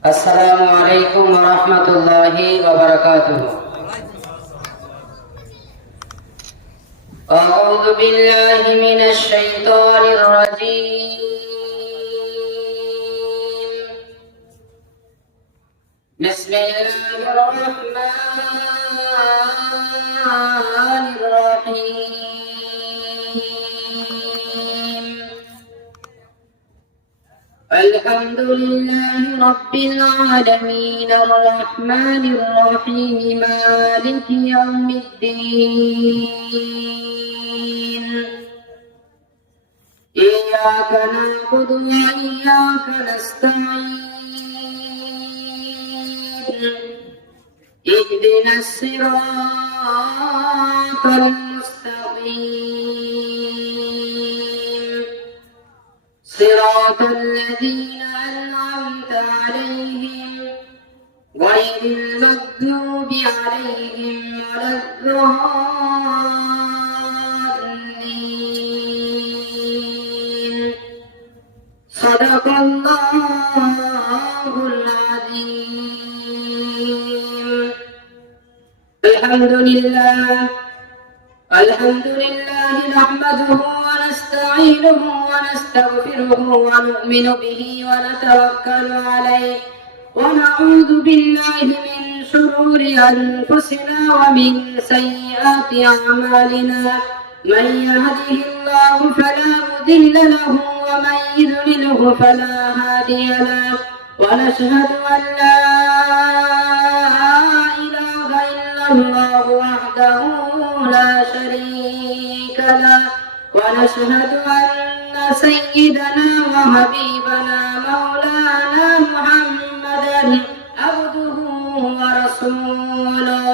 السلام عليكم ورحمة الله وبركاته. أعوذ بالله من الشيطان الرجيم. بسم الله الرحمن الرحيم. الحمد لله رب العالمين الرحمن الرحيم مالك يوم الدين. إياك نعبد وإياك نستعين. اهدنا الصراط المستقيم صراط الذين أنعمت عليهم غير المغضوب عليهم ولا الضالين. صدق الله العظيم. الحمد لله نحمده ونستعينه ونستغفره ونؤمن به ونتوكل عليه ونعوذ بالله من شرور أنفسنا ومن سيئات أعمالنا. من يهده الله فلا مضل له ومن يضلله فلا هادي له. ونشهد أن لا إله إلا الله وحده لا شريك له. ونشهد أن سيدنا وحبيبنا مولانا محمدا عبده ورسوله.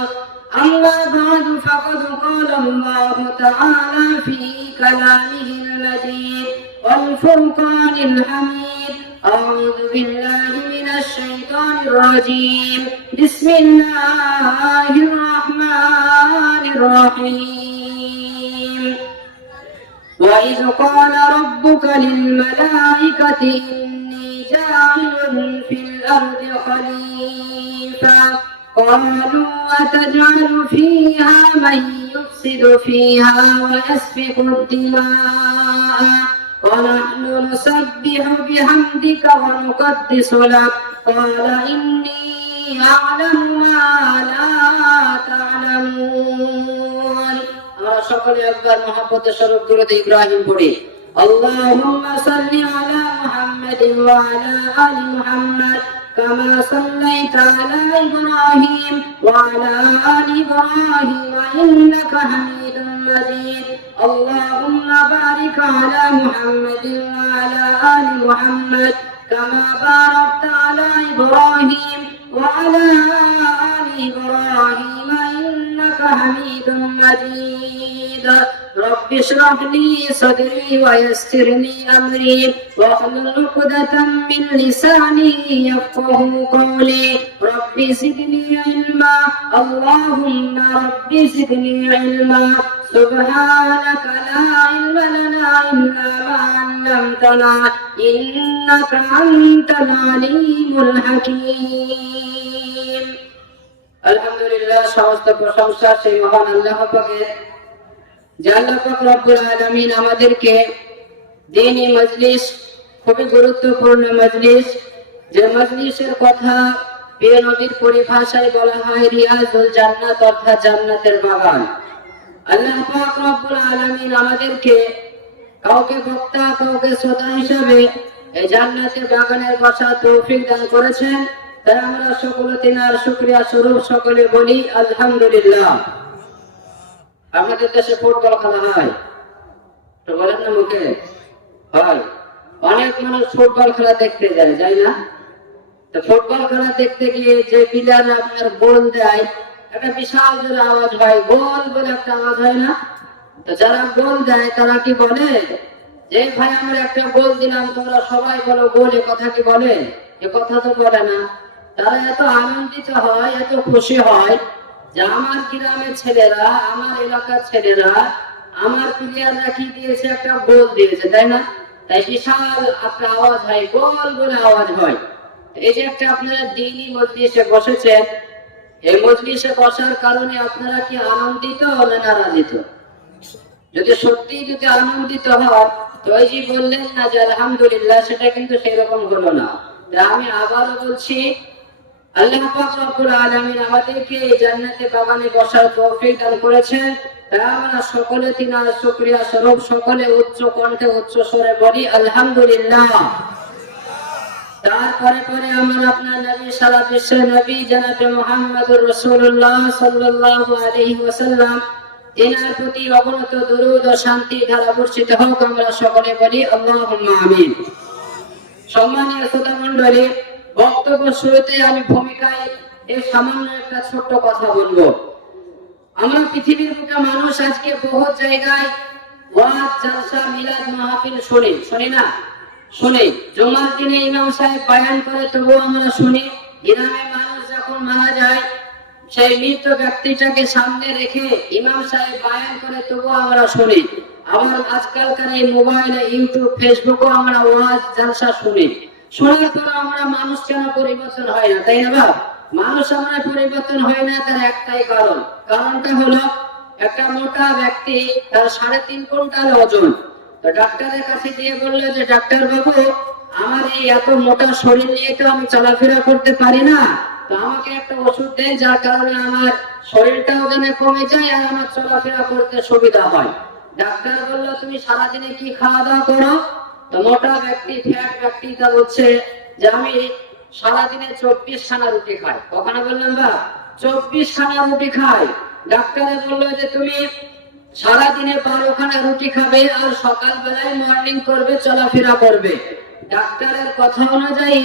أما بعد فقد قال الله تعالى في كلامه المجيد والفرقان الحميد. أعوذ بالله من الشيطان الرجيم. بسم الله الرحمن الرحيم. وإذ قال ربك للملائكة إني جاعل في الأرض خليفة قالوا أتجعل فيها من يفسد فيها ويسفك الدماء ونحن نسبح بحمدك ونقدس لك قال إني أعلم ما لا تعلمون. আমরা সকলে একবার মহব্বতের স্বরূপ দুরূদ ইব্রাহিম পড়ি। আল্লাহুম্মা সাল্লি আলা মুহাম্মাদিন ওয়া আলা আলি মুহাম্মাদ কামা সাল্লাইতা আলা ইব্রাহিম ওয়া আলা আলি ইব্রাহিম ইন্নাকা হামিদুম মাজিদ। আল্লাহুম্মা বারিক আলা মুহাম্মাদিন ওয়া আলা আলি মুহাম্মাদ কামা বারাকতা আলা ইব্রাহিম ওয়া আলা আলি ইব্রাহিম ইন্নাকা হামিদুম মাজিদ। رب اشرح لي صدري ويسر لي أمري واحلل عقدة من لساني يفقهوا قولي. رب زدني علما اللهم رب زدني علما. سبحانك لا علم لنا إلا ما علمتنا إنك أنت العليم الحكيم. আলহামদুলিল্লাহ, সমস্ত প্রশংসা সেই মহান আল্লাহ পাকের, যে আল্লাহ পাক রব্বুল আলামিন আমাদেরকে দ্বীনি মজলিস, খুবই গুরুত্বপূর্ণ মজলিস, যে মজলিসের কথা প্রিয় নবীর পরিভাষায় বলা হয় রিয়াজুল জান্নাত অর্থাৎ জান্নাতের বাগান। আল্লাহ পাক রব্বুল আলামিন আমাদেরকে কাউকে বক্তা কাউকে শ্রোতা হিসাবে এই জান্নাতের বাগানের বসার তৌফিক দান করেছেন। তাই আমরা সকলে তিনার শুকরিয়া স্বরূপ সকলে বলি আলহামদুলিল্লাহ। আমাদের দেশে ফুটবল খেলা হয়, তো বলেন না মুখে হয়। অনেক মানুষ ফুটবল খেলা দেখতে যায় না? তো ফুটবল খেলা দেখতে গিয়ে যে প্লেয়ার আপনার গোল দেয়, একটা বিশাল জোরে আওয়াজ হয়, গোল বলে একটা আওয়াজ হয় না? তো যারা গোল দেয় তারা কি বলে যে ভাই আমরা একটা গোল দিলাম, তোমরা সবাই বলো গোল? এ কথা কি বলে? এ কথা তো বলে না। তারা এত আনন্দিত হয়, এত খুশি হয় যে আমার গ্রামের ছেলেরা, আমার এলাকার ছেলেরা, আমার প্লেয়াররা কি দিয়েছে, একটা গোল দিয়েছে, তাই না? তাই বিশাল একটা আওয়াজ হয়, গোল বলে আওয়াজ হয়। এই যে একটা আপনারা দ্বীনি মজলিসে বসেছেন, এই মজলিসে বসার কারণে আপনারা কি আনন্দিত না নারাজিত? যদি সত্যি যদি আনন্দিত হয় তো এই যে বললেন না যে আলহামদুলিল্লাহ, সেটা কিন্তু সেরকম হলো না। আমি আবারও বলছি, আল্লাহ পাক রব্বুল আলামিন আমাদেরকে এই জান্নাতে বাগানে বসার তৌফিক দান করেছেন। তাই আমরা সকলে তিনার শুকরিয়া স্বরূপ সকলে উচ্চ কণ্ঠে উচ্চ স্বরে বলি আলহামদুলিল্লাহ। তারপরে পরে আমার আপনার নবী সারা বিশ্বের নবী জনাবে মুহাম্মদুর রাসূলুল্লাহ সাল্লাল্লাহু আলাইহি ওয়াসাল্লাম, তিনার প্রতি অগণিত দরুদ ও শান্তি ধারা বর্ষিত হোক। আমরা সকলে বলি আল্লাহুম্মা আমিন। সম্মানীয় শ্রোতা মণ্ডলী, বক্তব্য শুরুতে আমি ভূমিকায় এই সামান্য একটা ছোট্ট কথা বলবো। আমরা পৃথিবীর বুকে মানুষ আজকে বহু জায়গায় ওয়াজ, জালসা, মিলাদ, মাহফিল শুনি না? শুনি। জুমার দিনে ইমাম সাহেব বয়ান করে, তবুও আমরা শুনি। গ্রামে মানুষ যখন মারা যায়, সেই মৃত ব্যক্তিটাকে সামনে রেখে ইমাম সাহেব বয়ান করে, তবুও আমরা শুনি। আবার আজকালকার এই মোবাইলে, ইউটিউব, ফেসবুকও আমরা ওয়াজ, জালসা শুনি। শোনার পর আমরা মানুষ কেন পরিবর্তন হয় না, তাই না বাবা? মানুষ আমরা পরিবর্তন হয় না, তার একটাই কারণ। কারণটা হলো, একটা মোটা ব্যক্তি, তার 3.5 কুইন্টাল ওজন। তো ডাক্তারের কাছে গিয়ে বললো যে ডাক্তার বাবু, আমার এই এত মোটা শরীর নিয়ে তো আমি চলাফেরা করতে পারি না, তো আমাকে একটা ওষুধ দেন যার কারণে আমার শরীরটাও যেন কমে যায় আর আমার চলাফেরা করতে সুবিধা হয়। ডাক্তার বললো তুমি সারাদিনে কি খাওয়া দাওয়া করো? তো মোটা ব্যক্তি, ফ্যাট ব্যক্তি তা বলছে যে আমি সারাদিনে 24 খানা রুটি খাই। কখনো বললাম বা 24 খানা রুটি খাই। ডাক্তারে বললো যে তুমি সারাদিনে 12 খানা রুটি খাবে আর সকালবেলায় মর্নিং করবে, চলাফেরা করবে। ডাক্তারের কথা অনুযায়ী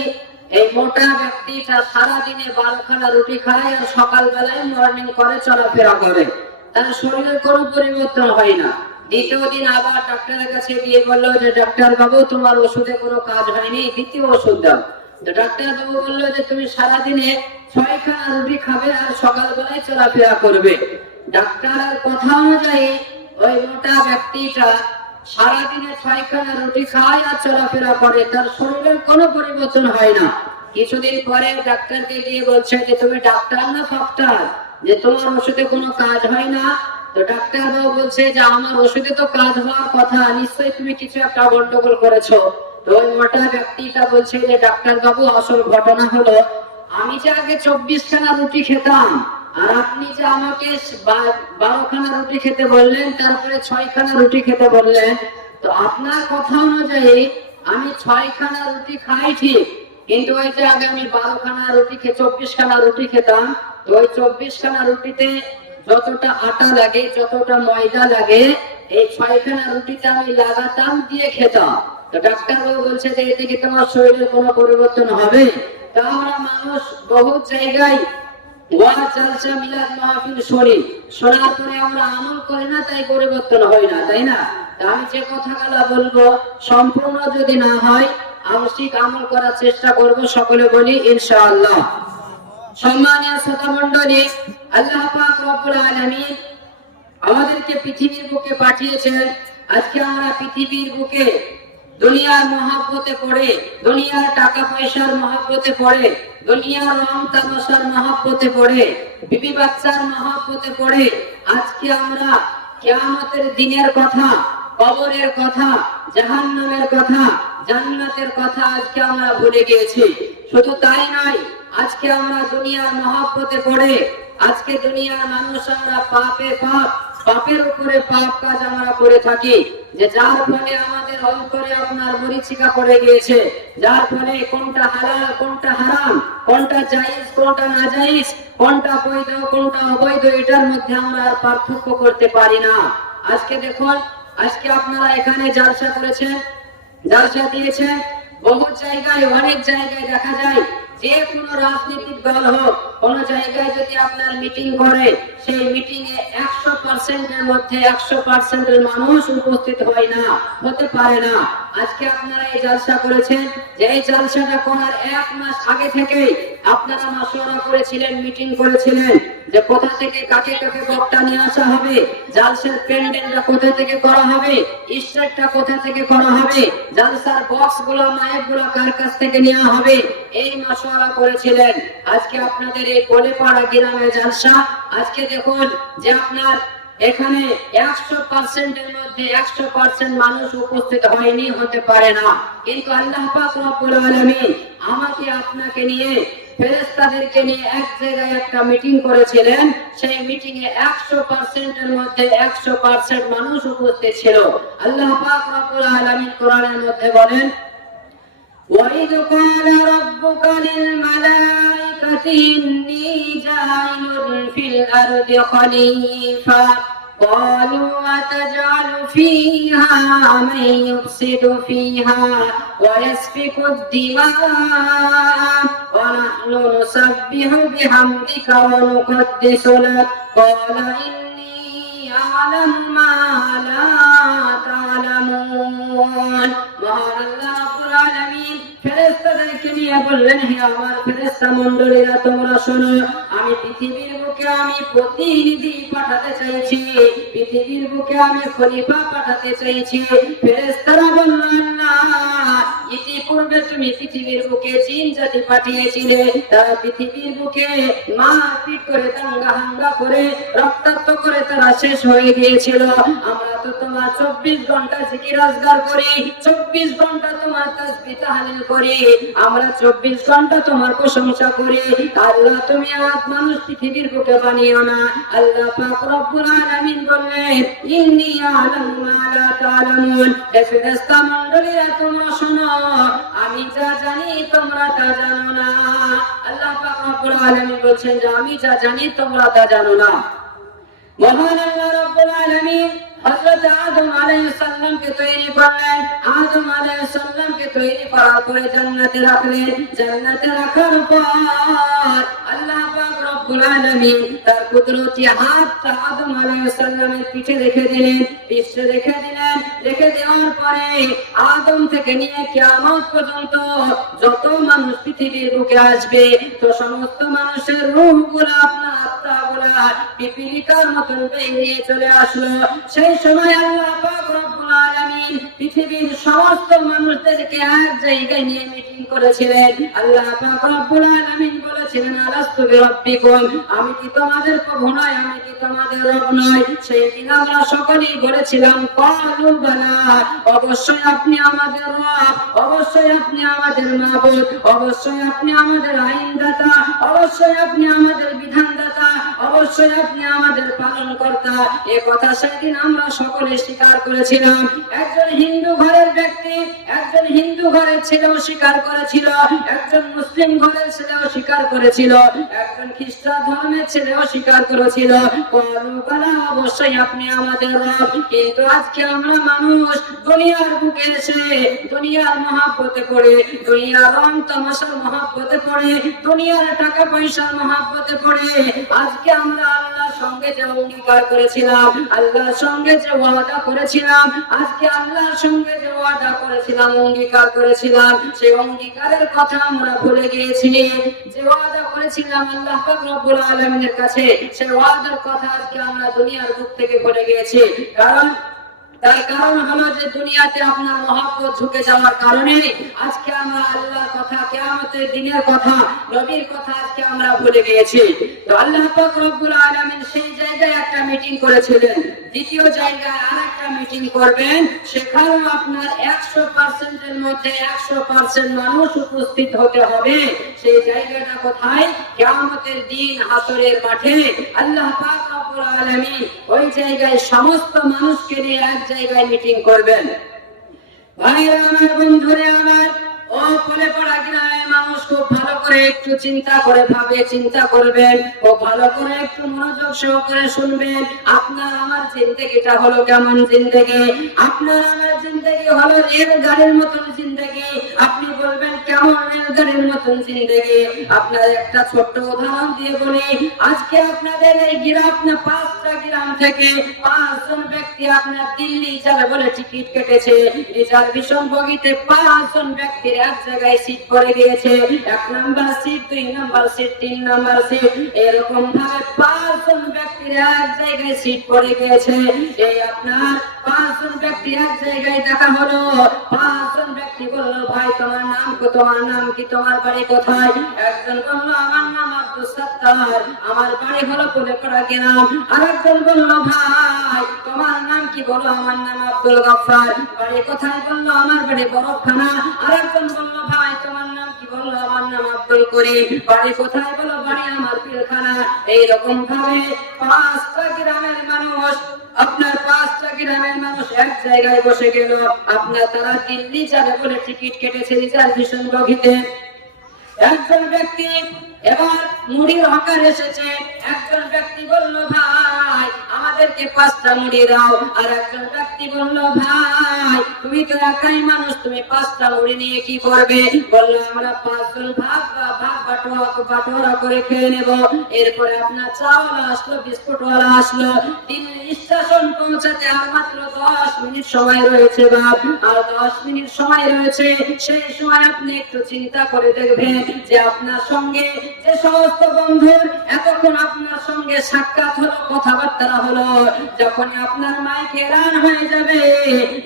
এই মোটা ব্যক্তিটা সারাদিনে 12 খানা রুটি খায় আর সকালবেলায় মর্নিং করে, চলাফেরা করে। তার শরীরের কোনো পরিবর্তন হয় না। দ্বিতীয় দিন আবার ডাক্তারের কাছে গিয়ে বললো যে ডাক্তার বাবু, তোমার ওষুধে কোনো কাজ হয়নি, দ্বিতীয় ওষুধ দাও। তো ডাক্তার বাবু বললো যে তুমি সারাদিনে 6 খানা রুটি খাবে আর সকালবেলায় চলাফেরা করবে। ডাক্তারের কথা অনুযায়ী ওই মোটা ব্যক্তিটা সারাদিনে 6 খানা রুটি খায় আর চলাফেরা করে, তার শরীরের কোনো পরিবর্তন হয় না। কিছুদিন পরে ডাক্তারকে গিয়ে বলছে যে তুমি ডাক্তার না ফাক্তার, যে তোমার ওষুধে কোনো কাজ হয় না? তো ডাক্তার বাবু বলছে যে আমার ওষুধে তো কাজ হওয়ার কথা, নিশ্চয়ই তুমি কিছু একটা গন্ডগোল করেছো। তো ওই মোটা ব্যক্তিটা বলছে যে ডাক্তার বাবু, আসল ঘটনা হলো আমি যে আগে 24 খানা রুটি খেতাম আর আপনি যে আমাকে 12 খানা রুটি খেতে বললেন, তারপরে 6 খানা রুটি খেতে বললেন। তো আপনার কথা অনুযায়ী আমি 6 খানা রুটি খাই ঠিক, কিন্তু ওই যে আগে আমি 12 খানা রুটি 24 খানা রুটি খেতাম, তো ওই 24 খানা রুটিতে যতটা আটা লাগে, যতটা ময়দা লাগে, এই 6 খানা রুটিতে আমি লাগাতাম দিয়ে খেতাম। তো ডাক্তার বাবু বলছে যে এতে কি তোমার শরীরের কোনো পরিবর্তন হবে? তা আমরা মানুষ বহু জায়গায় ওয়াজ, জালসা, মিলাদ, মাহফিল শুনি, শোনার পরে আমরা আমল করি না, তাই পরিবর্তন হয় না, তাই না? আমি যে কথাগুলো বলবো সম্পূর্ণ যদি না হয়, আংশিক আমল করার চেষ্টা করব। সকলে বলি ইনশাআল্লাহ। সম্মানীয় শ্রোতা মণ্ডলী, আল্লাহ পাক রব্বুল আলামিন আমাদেরকে পৃথিবীর বুকে পাঠিয়েছেন। আজকে আমরা পৃথিবীর বুকে দুনিয়ার মহব্বতে পড়ে, দুনিয়ার টাকা পয়সার মহব্বতে পড়ে, দুনিয়ার রং তামাশার মহব্বতে পড়ে, বিবি বাচ্চার মহব্বতে পড়ে আজকে আমরা কিয়ামতের দিনের কথা, কবরের কথা, জাহান্নামের কথা, জান্নাতের কথা আজকে আমরা ভুলে গিয়েছি। শুধু তাই নয়, আজকে আমরা দুনিয়ার মহব্বতে পড়ে আজকে দুনিয়ার মানুষ আমরা পাপের উপরে পাপ কাজ আমরা করে থাকি, যে যার ফলে আমাদের অন্তরে আপনার মরিচিকা পড়ে গিয়েছে, যার ফলে কোনটা হালাল, কোনটা হারাম, কোনটা জায়েজ, কোনটা নাজায়েজ, কোনটা বৈধ, কোনটা অবৈধ, এটার মধ্যে আমরা আর পার্থক্য করতে পারি না। আজকে দেখুন, আজকে আপনারা এখানে জালসা করেছেন, জালসা দিয়েছেন, বহু জায়গায়, অনেক জায়গায় দেখা যায় যে কোনো রাজনৈতিক দল হোক, কোন জায়গায় যদি আপনার মিটিং করে, সেই মিটিং এ 100% এর মধ্যে 100% এর মানুষ উপস্থিত হয় না, হতে পারে না। আজকে আপনারা এই জলসা করেছেন, যে এই জলসাটা করার 1 মাস আগে থেকে আপনারা মাশওয়ারা করেছিলেন, মিটিং করেছিলেন যে কোথা থেকে কাকে কাকে বক্তা নিয়ে আসা হবে, জলসার প্যান্ডেলটা কোথা থেকে করা হবে, স্টেজটা কোথা থেকে করা হবে, জলসার বক্স গুলো, মাইক গুলো কার কাছ থেকে নেওয়া হবে, এই মশওয়ারা করেছিলেন। আজকে আপনাদের এই কোলেপাড়া গ্রামে জালসা, আজকে দেখুন যে আপনার এখানে 100% এর মধ্যে 100% মানুষ উপস্থিত হয়নি, হতে পারে না, কিন্তু আল্লাহ পাক রব্বুল আলামিন আমাকে আপনাকে নিয়ে ফেরেশতাদেরকে নিয়ে এক জায়গায় একটা মিটিং করেছিলেন। সেই মিটিং এ 100% এর মধ্যে 100% মানুষ উপস্থিত ছিল। আল্লাহ পাক রব্বুল আলামিন কোরআনের মধ্যে বলেন, وَإِذْ قَالَ رَبُّكَ لِلْمَلَائِكَةِ إِنِّي جَاعِلٌ فِي الْأَرْضِ خَلِيفَةً قَالُوا أَتَجْعَلُ فِيهَا مَن يُفْسِدُ فِيهَا وَيَسْفِكُ الدِّمَاءَ وَنَحْنُ نُسَبِّحُ بِحَمْدِكَ وَنُقَدِّسُ لَكَ قَالَ إِنِّي أَعْلَمُ مَا لَا تَعْلَمُونَ। মহান আল্লাহ রাব্বুল আলামিন ফেরেশতাদেরকে নিয়ে বললেন, হে আমার ফেরেশতা মণ্ডলীরা, তোমরা শোনো, আমি পৃথিবীর বুকে আমি প্রতিনিধি পাঠাতে চাইছি, পৃথিবীর বুকে আমি খলিফা পাঠাতে চাইছি। ফেরেশতারা বললেন, না, ইতিপূর্বে তুমি পৃথিবীর বুকে জিন জাতি পাঠিয়েছিলে, তারা পৃথিবীর বুকে মারপিট করে, দাঙ্গা হাঙ্গা করে, রক্তাক্ত করে তারা শেষ হয়ে গিয়েছিল। আমরা তো তোমার 24 ঘন্টা জিকির আজকার করি, 24 ঘন্টা তোমার তাসবিহ তাহলিল করি, আমরা 24 ঘন্টা তোমার প্রশংসা করি। আল্লাহ তুমি আর মানুষ পৃথিবীর বুকে বানিও না। আল্লাহ পাক রব্বুল আলামিন বললেন, ইন্নী আ'লামু মা লা তা'লামুন। হে ফেরেশতা মণ্ডলীরা, তোমরা শোনো, আমি যা জানি তোমরা তা জানো না। আল্লাহ পাক রব্বুল আলামিন বলছেন যে আমি যা জানি তোমরা তা জানো না। মহান আল্লাহ রাব্বুল আলামিন হযরত আদম আলাইহিস সালামকে তৈরি করলেন। আদম আলাইহিস সালামকে তৈরি করার পরে জান্নাতে রাখলেন। জান্নাতে রাখার পর আল্লাহ পাক রব্বুল আলামিন তার কুদরতি হাতটা আদম আলাইহিস সালামের পিঠে রেখে দিলেন, পিঠে রেখে দিলেন। রেখে দেওয়ার পরে আদম থেকে নিয়ে কিয়ামত পর্যন্ত যত মানুষ পৃথিবীর বুকে আসবে, তো সমস্ত মানুষের রূহগুলো, আপনার আত্মাগুলো পিপীলিকার মতন বেরিয়ে চলে আসলো। সেই সময় আল্লাহ পাক রব্বুল আলামিন পৃথিবীর সমস্ত মানুষদেরকে এক জায়গায় নিয়ে মিটিং করেছিলেন। আল্লাহ পাক রব্বুল আলামিন বলেছিলেন, আলাস্তু বিরাব্বিকুম, আমি কি তোমাদের প্রভু নই, আমি কি তোমাদের রব নই? সেই দিন আমরা সকলেই বলেছিলাম, ক্বালু বালা, অবশ্যই আপনি আমাদের রব, অবশ্যই আপনি আমাদের মাবুদ, অবশ্যই আপনি আমাদের আইনদাতা, অবশ্যই আপনি আমাদের বিধানদাতা, অবশ্যই আপনি আমাদের পালনকর্তা। এ কথা সেদিন আমরা সকলে স্বীকার করেছিলাম। একজন হিন্দু ঘরের ব্যক্তি, একজন হিন্দু ঘরের ছেলেও স্বীকার করেছিল, একজন মুসলিম ঘরের ছেলেও স্বীকার করেছিল, একজন খ্রিস্টান ধর্মের ছেলেও স্বীকার করেছিল, অবশ্যই আপনি আমাদের রব। কিন্তু আজকে আমরা মানুষ দুনিয়ার বুকে এসে দুনিয়ার মহাব্বতে পড়ে, দুনিয়ার রং তামাশার মহাব্বতে পড়ে, দুনিয়ার টাকা পয়সার মহাব্বতে পড়ে আজকে আমরা আল্লাহর সঙ্গে যে অঙ্গীকার করেছিলাম, আল্লাহর সঙ্গে যে ওয়াদা করেছিলাম, আজকে আল্লাহর সঙ্গে যে ওয়াদা করেছিলাম, অঙ্গীকার করেছিলাম, সেই অঙ্গীকারের কথা আমরা ভুলে গিয়েছি। যে ওয়াদা করেছিলাম আল্লাহ পাক রব্বুল আলামিনের কাছে, সেই ওয়াদার কথা আজকে আমরা দুনিয়ার বুক থেকে ভুলে গিয়েছি। তার কারণ হলো যে দুনিয়াতে আপনার মহব্বত ঝুঁকে যাওয়ার কারণে আজকে আমরা আল্লাহর কথা, কিয়ামতের দিনের কথা, নবীর কথা আজকে আমরা ভুলে গিয়েছি। তো আল্লাহ পাক রব্বুল আলামিন সেই জায়গায় একটা মিটিং করেছিলেন, দ্বিতীয় জায়গায় আরেকটা মিটিং করবেন, সেখানেও আপনার 100% এর মধ্যে 100% মানুষ উপস্থিত হতে হবে। সেই জায়গাটা কোথায়? কিয়ামতের দিন হাসরের মাঠে আল্লাহ পাক রব্বুল আলামিন ওই জায়গায় সমস্ত মানুষকে নিয়ে এক জায়গায় মিটিং করবেন। ভাইরা আমার, বন্ধুরা আমার, ও কোলেপাড়া গ্রামের মানুষ খুব ভালো করে একটু চিন্তা করে ভাবে চিন্তা করবেন, ও ভালো করে একটু মনোযোগ সহকারে শুনবেন। আপনার আমার জিন্দেগিটা হলো কেমন জিন্দেগি? আপনার আমার জিন্দেগি হলো রেলগাড়ির মতন জিন্দেগি। আপনি বলবেন কেমন রেলগাড়ির মতন জিন্দেগি? আপনার একটা ছোট্ট উদাহরণ দিয়ে বলি। আজকে আপনাদের এই গ্রাম, 5টা গ্রাম থেকে 5 জন ব্যক্তি আপনার দিল্লি যাবে বলে টিকিট কেটেছে। রিজার্ভেশন বগিতে 5 জন ব্যক্তির এক জায়গায় সিট পড়ে গিয়েছে। 1 number seat, 2 number seat, 3 number seat, এরকম ভাবে 5 জন ব্যক্তির এক জায়গায় সিট পড়ে গিয়েছে। এই আপনার 5 জন ব্যক্তি এক জায়গায় দেখা হলো। 5 জন ব্যক্তি বলল, ভাই তোমার নাম তোমার নাম কি, তোমার বাড়ি কোথায়? একজন বলল আমার নাম আব্দুল সত্তার, আমার বাড়ি হলো ফুলেপাড়া গ্রাম। আরেকজন বলল ভাই তোমার নাম কি? বলো আমার নাম আব্দুল গফফার, বাড়ি কোথায়? বলল আমার বাড়ি বরফখানা। আরেকজন বলল ভাই তোমার নাম কি? বলল আমার নাম আব্দুল করিম, বাড়ি কোথায়? বলো বাড়ি আমার পিলখানা। এইরকম ভাবে 5টা গ্রামের মানুষ, আপনার 5টা গ্রামের মানুষ এক জায়গায় বসে গেল। আপনার তারা দিল্লি যাবে বলে টিকিট কেটেছে রিজার্ভেশন বগিতে। একজন ব্যক্তি এবার মুড়ির হকার এসেছে। একজন ব্যক্তি বলল ভাই আমাদেরকে 5টা মুড়ি দাও। আর একজন ব্যক্তি বলল ভাই তুমি তো একাই মানুষ, তুমি 5টা মুড়ি নিয়ে কি করবে? বলল আমরা 5 জন ভাগ বাটোয়ারা করে খেয়ে নেব। এরপরে আপনার চাওয়াল আসলো, বিস্কুটওয়ালা আসলো। দিল্লি স্টেশন পৌঁছাতে আর মাত্র 10 মিনিট সময় রয়েছে বাপ, আর 10 মিনিট সময় রয়েছে। সেই সময় আপনি একটু চিন্তা করে দেখবেন যে আপনার সঙ্গে যে সমস্ত বন্ধুর এতক্ষণ আপনার সঙ্গে সাক্ষাৎ হলো, কথাবার্তা হলো, যখন আপনার মাইকে রান হয়ে যাবে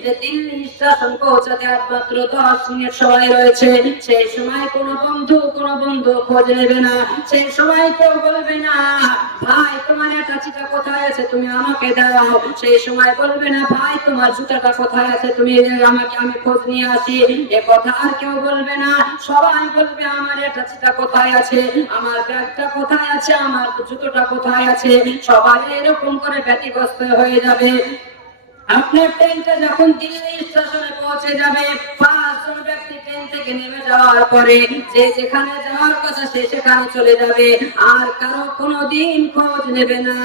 যে দিল্লি স্টেশন পৌঁছাতে আর মাত্র 10 মিনিট সময় রয়েছে, সেই সময় কোনো বন্ধু খোঁজ নেবে না। সেই সময় কেউ বলবে না ভাই তোমার অ্যাটাচিটা কোথায় আছে, তুমি আমাকে দাও। সেই সময় বলবে না ভাই তোমার জুতাটা কোথায় আছে, তুমি আমি খোঁজ নিয়ে আসি। এ কথা আর কেউ বলবে না। সবাই বলবে আমার অ্যাটাচিটা কোথায় আছে, আমার ব্যাগটা কোথায় আছে, আমার জুতোটা কোথায় আছে। সবাই এরকম করে ব্যতিগ্রস্ত হয়ে যাবে। আপনার ট্রেনটা যখন দিল্লি স্টেশনে পৌঁছে যাবে, 5 জন ব্যক্তি ট্রেন থেকে নেমে যাওয়ার পরে যে যেখানে যাওয়ার কথা সে সেখানে চলে যাবে, আর কারো কোনোদিন খোঁজ নেবে না।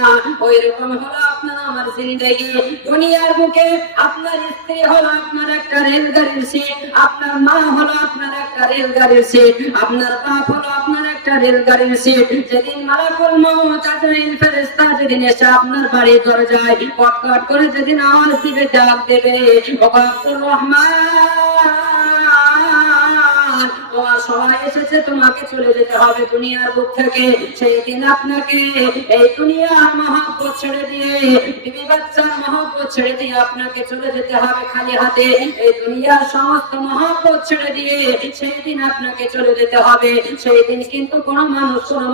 ওই রকম হলো আপনার আমার জিন্দেগি। দুনিয়ার বুকে আপনার স্ত্রী হলো আপনার একটা রেলগাড়ির সিট, আপনার মা হলো আপনার একটা রেলগাড়ির সিট, আপনার বাপ হলো আপনার একটা রেলগাড়ির সিট। যেদিন মালাকুল মউত আজরাইল ফেরেশতা যেদিন এসে আপনার বাড়ির দরজায় কটকট করে যেদিন আওয়াজ দিবে, ডাক দেবে ও আব্দুর রহমান তোমার সময় এসেছে, তোমাকে চলে যেতে হবে দুনিয়ার বুক থেকে। সেই দিন আপনাকে এই দুনিয়ার মহব্বত ছেড়ে দিয়ে, বিবি বাচ্চার মহব্বত ছেড়ে দিয়ে আপনাকে চলে যেতে হবে খালি হাতে। এই দুনিয়ার সমস্ত মহব্বত ছেড়ে দিয়ে সেই দিন আপনাকে চলে যেতে হবে। সেই দিন কিন্তু কোনো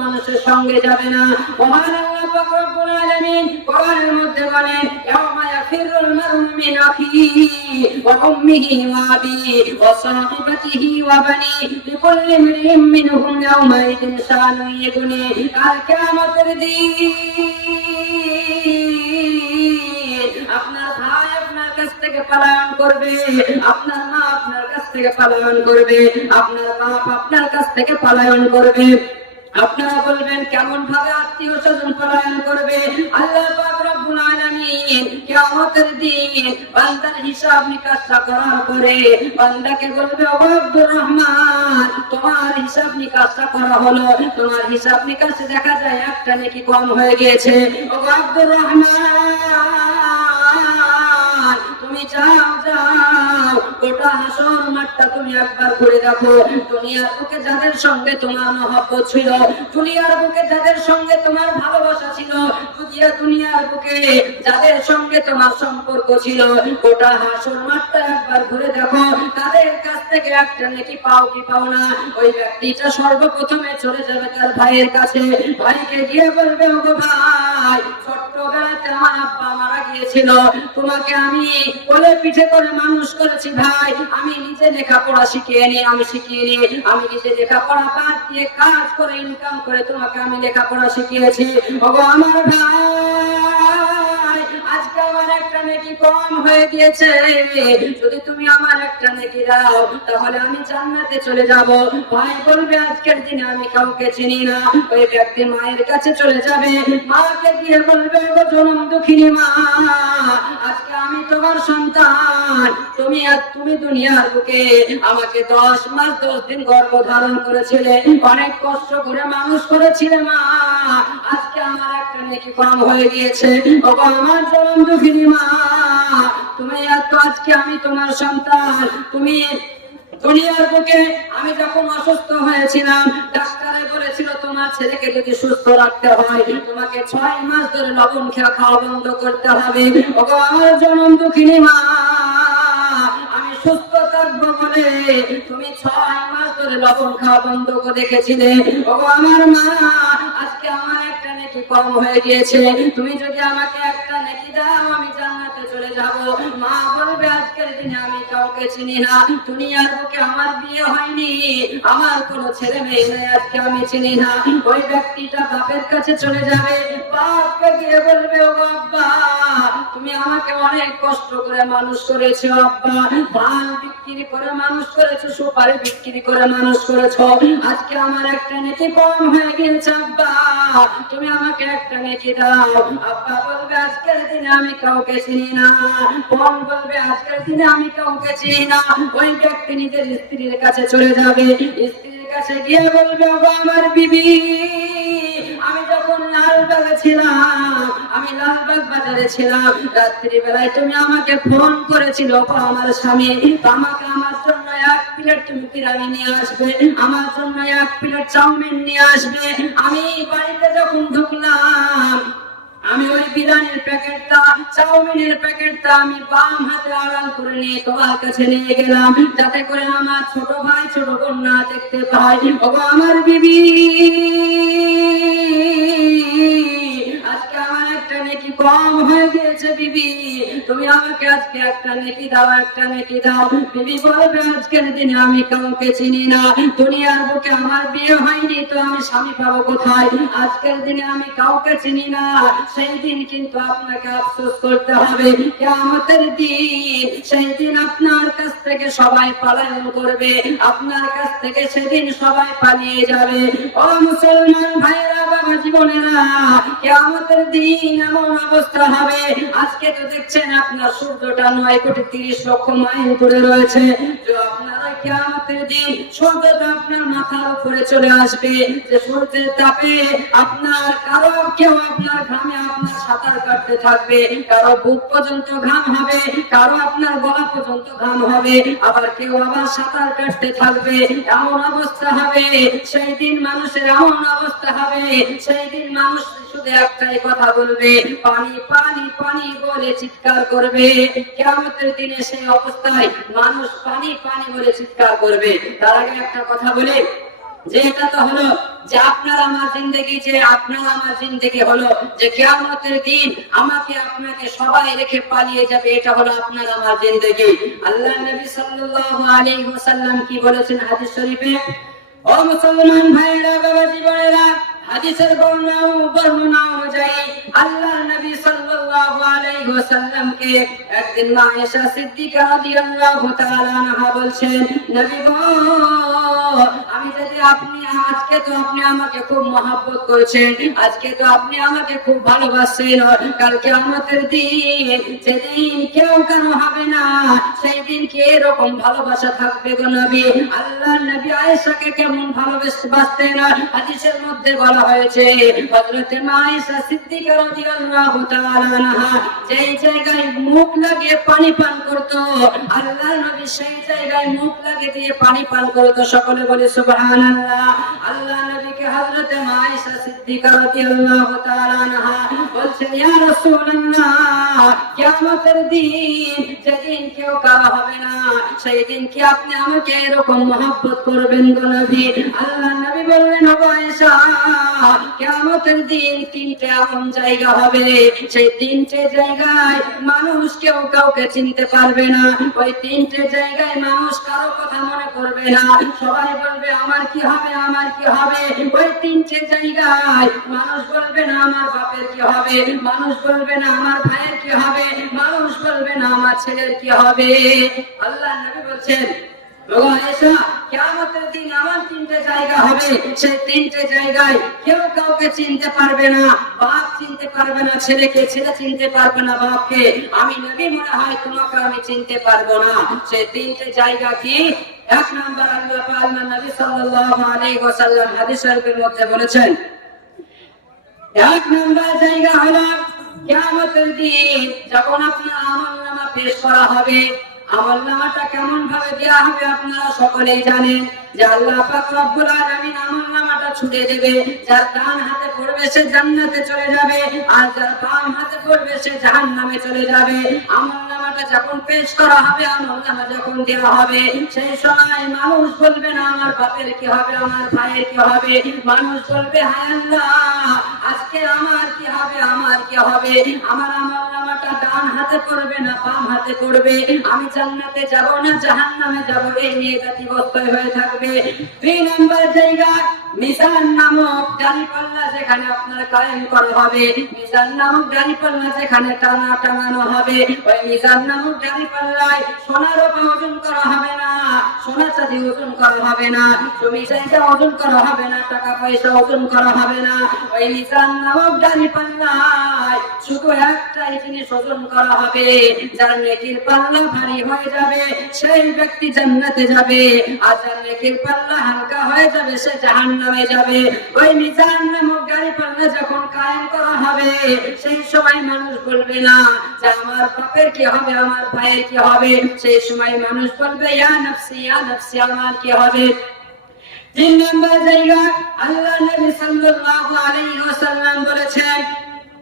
মানুষের সঙ্গে যাবে না। মহান আল্লাহ পাক রব্বুল আলামিন কোরআনের মধ্যে বলেন ইয়াউমা ইয়াফিরুল মারউ মিন আখিহি ওয়া উম্মিহি ওয়া আবিহি ওয়া সাহিবাতিহি ওয়া বানি লিকুল্লি ইমরিইন মিনহুম ইয়াউমাইযিন শানুন ইয়াগুনি। কাল কিয়ামতের দিন আপনার ভাই আপনার কাছ থেকে পলায়ন করবে, আপনার মা আপনার কাছ থেকে পলায়ন করবে, আপনার বাপ আপনার কাছ থেকে পলায়ন করবে। আপনারা বলবেন কেমন ভাবে আত্মীয় স্বজন পলায়ন করবে? আল্লাহ পাক রব্বুল আলামিন কিয়ামতের দিন বান্দার হিসাব নিকাশটা করার পরে বান্দাকে বলবে ও আব্দুর রহমান তোমার হিসাব নিকাশটা করা হলো, তোমার হিসাব নিকাশে দেখা যায় একটা নেকি কম হয়ে গিয়েছে। ও আব্দুর রহমান তুমি যাও গোটা হাসর মাঠটা তুমি একবার ঘুরে দেখো। দুনিয়ার বুকে যাদের সঙ্গে তোমার মহব্বত ছিল, দুনিয়ার বুকে যাদের সঙ্গে তোমার ভালোবাসা ছিল, দুনিয়ার বুকে যাদের সঙ্গে তোমার সম্পর্ক ছিল, গোটা হাসর মাঠটা একবার ঘুরে দেখো তাদের কাছ থেকে একটা নেকি পাও কি পাও না? ওই ব্যক্তিটা সর্বপ্রথমে চলে যাবে তার ভাইয়ের কাছে। ভাইকে গিয়ে বলবে ও ভাই ছোট্টবেলাতে আমার আব্বা মারা গিয়েছিল, তোমাকে আমি কোলে পিঠে করে মানুষ করেছি ভাই, আমি নিজে লেখাপড়া শিখিয়ে নি, আমি নিজে লেখাপড়া বাদ দিয়ে কাজ করে ইনকাম করে তোমাকে আমি লেখাপড়া শিখিয়েছি। ওগো আমার ভাই আজকে আমার একটা নেকি কম হয়ে গিয়েছে, যদি তুমি আমার একটা নেকি দাও তাহলে আমি জান্নাতে চলে যাব। ভাই বলবে আজকের দিনে আমি কাউকে চিনি না। ওই ব্যক্তি মায়ের কাছে চলে যাবে, মাকে গিয়ে বলবে ও জনম দুঃখিনী মা আজকে আমি তোমার সন্তান, তুমি দুনিয়ার বুকে আমাকে 10 মাস 10 দিন গর্ভধারণ করেছিলে, অনেক কষ্ট করে মানুষ করেছিলে মা, আজকে আমার একটা নেকি কম হয়ে গিয়েছে। ও আমার জনম দুঃখিনী মা তুমি এত, আজকে আমি তোমার সন্তান, তুমি দুনিয়ার বুকে আমি যখন অসুস্থ হয়েছিলাম ডাক্তারে বলেছিল তোমার ছেলেকে যদি সুস্থ রাখতে হয় তোমাকে 6 মাস ধরে লবণ খাওয়া বন্ধ করতে হবে। ওগো আমার জনম দুঃখিনী মা আমি সুস্থ থাকবো বলে তুমি 6 মাস ধরে লবণ খাওয়া বন্ধ করে রেখেছিলে। ও আমার মা, আজকে আমার একটা নেকি কম হয়ে গিয়েছে, তুমি যদি আমাকে একটা নেকি দাও আমি জান্নাতে চলে যাব। মা বলবে আজকের দিনে আমি কাউকে চিনি না, দুনিয়ার বুকে আমার বিয়ে হয়নি, আমার কোনো ছেলে মেয়ে নেই, আজকে আমি চিনি না। ওই ব্যক্তিটা বাপের কাছে চলে যাবে, বাপকে গিয়ে বলবে ও আব্বা তুমি আমাকে অনেক কষ্ট করে মানুষ করেছো আব্বা, ধান বিক্রি করে মানুষ করেছো, সুপারি বিক্রি করে মানুষ করেছো, আজকে আমার একটা নেকি কম হয়ে গেছে আব্বা, তুমি আমাকে একটা নেকি দাও। আব্বা বলবে আজকের দিনে আমি কাউকে চিনি না, বোন বলবে আজকের দিনে আমি কাউকে চিনি না। ওই ব্যক্তি নিজের স্ত্রীর কাছে চলে যাবে, স্ত্রীর কাছে গিয়ে বলবে ও আমার বিবি আমি যখন লালবাগে ছিলাম, আমি লালবাগ বাজারে ছিলাম, রাত্রি বেলায় তুমি আমাকে ফোন করেছিল আমার স্বামী, আমাকে আমার জন্য 1 প্লেট তুমি বিরিয়ানি নিয়ে আসবে, আমার জন্য 1 প্লেট চাউমিন নিয়ে আসবে। আমি বাড়িতে যখন ঢুকলাম আমি ওই বিরিয়ানির প্যাকেটটা চাউমিনের প্যাকেটটা আমি বাম হাতে আড়াল করে নিয়ে তোমার কাছে নিয়ে গেলাম, যাতে করে আমার ছোট ভাই ছোট বোন না দেখতে পায়। ও আমার বিবি আজকে আমার একটা নেকি কম হয়ে গেছে বিবি, তুমি আমাকে আজকে একটা নেকি দাও, একটা নেকি দাও। বিবি বলবে আজকের দিনে আমি কাউকে চিনি না, দুনিয়ার বুকে আমার বিয়ে হয়নি, তো আমি স্বামী পাবো কোথায়? আজকের দিনে আমি কাউকে চিনি না, সেই দিন কিন্তু আপনাকে আফসোস করতে হবে। কিয়ামতের দিন, সেই দিন আপনার কাছ থেকে সবাই পলায়ন করবে, আপনার কাছ থেকে সেদিন সবাই পালিয়ে যাবে। ও মুসলমান ভাইরা বাবা জীবনেরা, কিয়ামতের দিন এমন অবস্থা হবে, আজকে তো দেখছেন আপনার সূর্যটা 9,30,00,000 মাইল দূরে রয়েছে, তো আপনার কিয়ামতের দিন সূর্যটা আপনার মাথার উপরে চলে আসবে, যে সূর্যের তাপে আপনার কেউ আপনার ঘামে আপনার সাঁতার কাটতে থাকবে, কারো বুক পর্যন্ত ঘাম হবে, কারো আপনার গলা পর্যন্ত ঘাম হবে, আবার কেউ আবার সাঁতার কাটতে থাকবে। এমন অবস্থা হবে সেই দিন, মানুষের এমন অবস্থা হবে সেই দিন মানুষ শুধু একটাই কথা বলবে, পানি পানি পানি বলে চিৎকার করবে। কিয়ামতের দিনে সেই অবস্থায় মানুষ পানি পানি বলে চিৎকার করবে। তার আগে একটা কথা বলে, যে এটা তো হলো যে আপনার আমার জিন্দেগি, যে আপনার আমার জিন্দেগি হলো যে কিয়ামতের দিন আমাকে আপনাকে সবাই রেখে পালিয়ে যাবে, এটা হলো আপনার আমার জিন্দেগি। আল্লাহ নবী সাল্লাল্লাহু আলাইহি ওয়াসাল্লাম কি বলেছেন হাদিস শরীফে? ও মুসলমান ভাইরা বাবা জীবনেরা, হাদিসের বর্ণনা অনুযায়ী আল্লাহ নবী সাল্লাল্লাহু আলাইহি ওয়াসাল্লামকে একদিন মা আয়েশা সিদ্দিকা রাদিয়াল্লাহু তাআলা আনহা বলছেন, নবী গো আমি যদি আজকে তো আপনি আমাকে খুব মহব্বত করেছেন, আজকে তো আপনি আমাকে খুব ভালোবাসেন, কালকে কিয়ামতের দিন সেদিন কেউ কারো হবে না, সেই দিন কি এরকম ভালোবাসা থাকবে গো নবী? আল্লাহ নবী আয়েশাকে কেমন ভালোবাসতেন হাদিসের মধ্যে বলা হয়েছে, হযরত মা আয়েশা সিদ্দিকা রাদিয়াল্লাহু তাআলা আনহা যেই জায়গায় মুখ লাগিয়ে পানি পান করত, আল্লাহ নবী সেই জায়গায় মুখ লাগিয়ে দিয়ে পানি পান করত। সকলে বলে সুবহানাল্লাহ। আল্লাহ নবীকে হযরত মা আয়েশা সিদ্দিকা রাদিয়াল্লাহু তাআলা আনহা বলছেন, ইয়া রাসূলুল্লাহ কিয়ামতের দিন যেদিন কেউ কারো হবে না, সেই দিন কি আপনি আমাকে এরকম মহব্বত করবেন গো নবী? আল্লাহ নবী বললেন, ও আয়েশা কিয়ামতের দিন 3টে এমন জায়গা হবে, সেই 3টে জায়গায় মানুষ কেউ কাউকে চিনতে পারবে না, ওই 3টে জায়গায় মানুষ কারো কথা মনে করবে না, সবাই বলবে আমার কি হবে, আমার কি হবে। ওই 3টে জায়গায় মানুষ বলবে না আমার বাপের কি হবে, মানুষ বলবে না আমার ভাইয়ের কি হবে, মানুষ বলবে না আমার ছেলের কি হবে। আল্লাহ নবী বলছেন, কিয়ামতের দিন আমার 3টে জায়গা হবে, সেই 3টে জায়গায় কেউ কাউকে চিনতে পারবে না, বাপ চিনতে পারবে না ছেলেকে, ছেলে চিনতে পারবে না বাপকে, আমি নবী মনে হয় তোমাকে আমি চিনতে পারবো না। সেই 3টে জায়গা কি? 1 নাম্বার আল্লাহ নবী সাল্লাল্লাহু আলাইহি ওয়াসাল্লাম হাদিস শরীফের মধ্যে বলেছেন, 1 নাম্বার জায়গা হলো কিয়ামতের দিন যখন আপনার আমলনামা পেশ করা হবে। আমলনামাটা কেমন ভাবে দেয়া হবে আপনারা সকলেই জানেন, যে আল্লাহ পাক রব্বুল আলামিন আমলনামাটা ছুঁড়ে দেবে, যার ডান হাতে পড়বে সে জান্নাতে চলে যাবে, আর যার বাম হাতে পড়বে সে জাহান্নামে চলে যাবে। আমলনামাটা আমলনামা যখন পেশ করা হবে, আমলনামা যখন দেওয়া হবে, সেই সময় মানুষ বলবে না আমার বাপের কি হবে, আমার ভাইয়ের কি হবে। মানুষ বলবে হায় আল্লাহ, আজকে আমার কি হবে, আমার কি হবে। আমার আমলনামাটা ডান হাতে পড়বে না বাম হাতে পড়বে, আমি জান্নাতে যাব না জাহান্নামে যাব, এই নিয়ে ব্যতিব্যস্ত হয়ে থাকবে। 2 নম্বর জায়গা মিজান নামক দাঁড়িপাল্লা যেখানে আপনার কায়েম করা হবে, মিজান নামক দাঁড়িপাল্লা যেখানে টানানো হবে, ওই মিজান নামক দাঁড়িপাল্লায় সোনার ওজন করা হবে না, সোনা চাঁদি ওজন করা হবে না, জমি জায়গা ওজন করা হবে না, টাকা পয়সা ওজন করা হবে না। ওই মিজান নামক দাঁড়িপাল্লায় শুধু একটাই জিনিস ওজন করা হবে, যার নেকির পাল্লা ভারী হয়ে যাবে সেই ব্যক্তি জান্নাতে যাবে, আর যার নেকির পাল্লা হালকা হয়ে যাবে সে জাহান্নামে যাবে। ওই মিজান নামক দাঁড়িপাল্লা যখন কায়েম করা হবে, সেই সময় মানুষ বলবে না যে আমার বাপের কি হবে, আমার ভাইয়ের কি হবে, সেই সময় মানুষ বলবে ইয়া নফসি ইয়া নফসি, আমার কি হবে। 3 নম্বর জায়গা আল্লাহ নবী সাল্লাল্লাহু আলাইহি ওয়াসাল্লাম বলেছেন,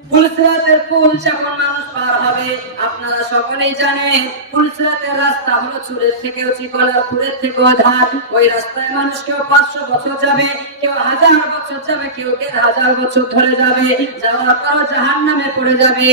ফুলসিরাতের পুল যখন মানুষ পার হবে, আপনারা সকলেই জানেন ফুলসিরাতের রাস্তা হলো চুলের থেকেও চিকন আর ফুলের থেকেও ধার। ওই রাস্তায় মানুষ কেউ 500 বছর যাবে, কেউ 1000 বছর যাবে, কেউ 1000 বছর ধরে যাবে, যাওয়ার পর জাহান্নামে পড়ে যাবে।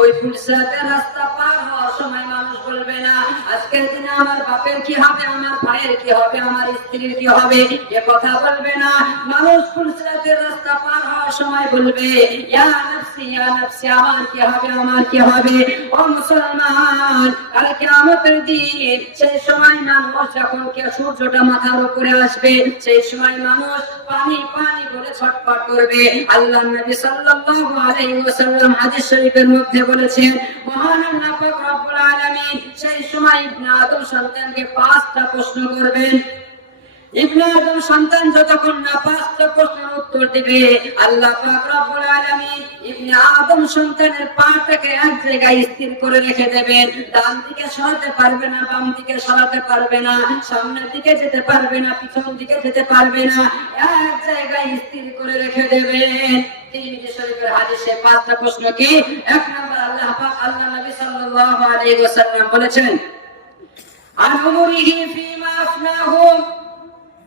ওই ফুলসিরাতের রাস্তা পার হওয়ার সময় মানুষ বলবে না আজকের দিনে আমার বাপের কি হবে, আমার ভাইয়ের কি হবে, আমার স্ত্রীর কি হবে, এ কথা বলবে না। মানুষ ফুলসিরাতের রাস্তা পার হওয়ার সময় বলবে ইয়া নফসি ইয়া নফসি, আমার কি হবে, আমার কি হবে। ও মুসলমান, কাল কিয়ামতের দিন সেই সময় মানুষ যখন সূর্যটা মাথার উপরে আসবে, সেই সময় মানুষ পানি পানি বলে ছটফট করবে। আল্লাহ নবী সাল্লাল্লাহু আলাইহি ওয়াসাল্লাম হাদিস শরীফের মধ্যে বলেছেন, মহান আল্লাহ পাক রব্বুল আলামিন সেই সময় ইবনে আদম সন্তানকে 5টা প্রশ্ন করবেন। ইবনে আদম সন্তান যতক্ষণ না 5টা প্রশ্নের উত্তর দিবে, আল্লাহ পাক রব্বুল আলামিন ইবনে আদম সন্তানের পাটাকে এক জায়গায় স্থির করে রেখে দেবেন। ডান দিকে সরাতে পারবে না, বাম দিকে সরাতে পারবে না, সামনের দিকে যেতে পারবে না, পিছন দিকে যেতে পারবে না, এক জায়গায় স্থির করে রেখে দেবেন। তিরমিজি শরীফের হাদিসে 5টা প্রশ্ন কি? 1 নম্বর আল্লাহ পাক আল্লাহ নবী সাল্লাল্লাহু আলাইহি ওয়াসাল্লাম বলেছেন, আন উমরিহি ফীমা আফনাহু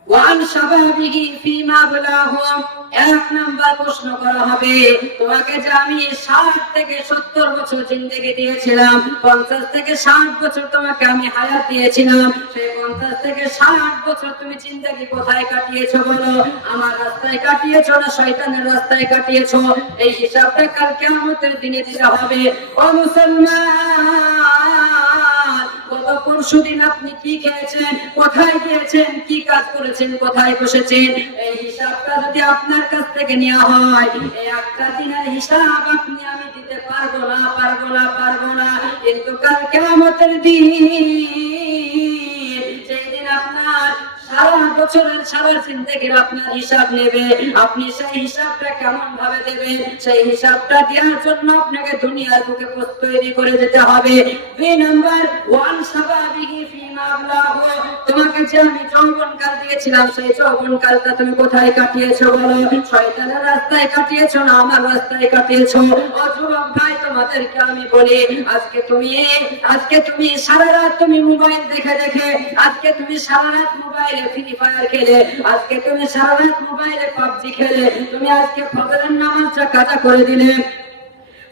ওয়ান শাবাবিহি ফীমা বলাহুম। 1 নাম্বার প্রশ্ন করা হবে, তোমাকে যে আমি 60 থেকে 70 বছর জিন্দেগি দিয়েছিলাম, 50 থেকে 60 বছর তোমাকে আমি হায়াত দিয়েছিলাম, সেই 50 থেকে 60 বছর তুমি জিন্দেগি কোথায় কাটিয়েছো বলো? আমার রাস্তায় কাটিয়েছো না শয়তানের রাস্তায় কাটিয়েছো? এই হিসাবটা কাল কিয়ামতের দিনে দিতে হবে। ও মুসলমান, গত পরশুদিন আপনি কি খেয়েছেন, কোথায় গিয়েছেন, কি কাজ করেছেন, কোথায় বসেছেন, এই হিসাবটা যদি আপনার কাছ থেকে নেওয়া হয়, এই একটা দিনের হিসাব আপনি আমি দিতে পারবো না। কিন্তু কাল কিয়ামতের দিন, সেই দিন আপনার সারা বছরের সারা জিন্দেগির আপনার হিসাব নেবে। আপনি সেই হিসাবটা কেমন ভাবে দেবেন, সেই হিসাবটা দেওয়ার জন্য আপনাকে দুনিয়ার বুকে তৈরি করে যেতে হবে। 2 নাম্বার ওয়ান শাবাবিহি ফীমা আবলাহু, তোমাকে যে আমি যৌবনকাল দিয়েছিলাম, সেই যৌবনকালটা তুমি কোথায় কাটিয়েছো বলো? শয়তানের রাস্তায় কাটিয়েছো না আমার রাস্তায় কাটিয়েছো? ও যুবক ভাই, তোমাদেরকে আমি বলি, আজকে তুমি সারা রাত তুমি মোবাইল দেখে, আজকে তুমি সারা রাত মোবাইলে ফ্রি ফায়ার খেলে, আজকে তুমি সারা রাত মোবাইলে পাবজি খেলে, তুমি আজকে ফজরের নামাজটা কাজা করে দিলে,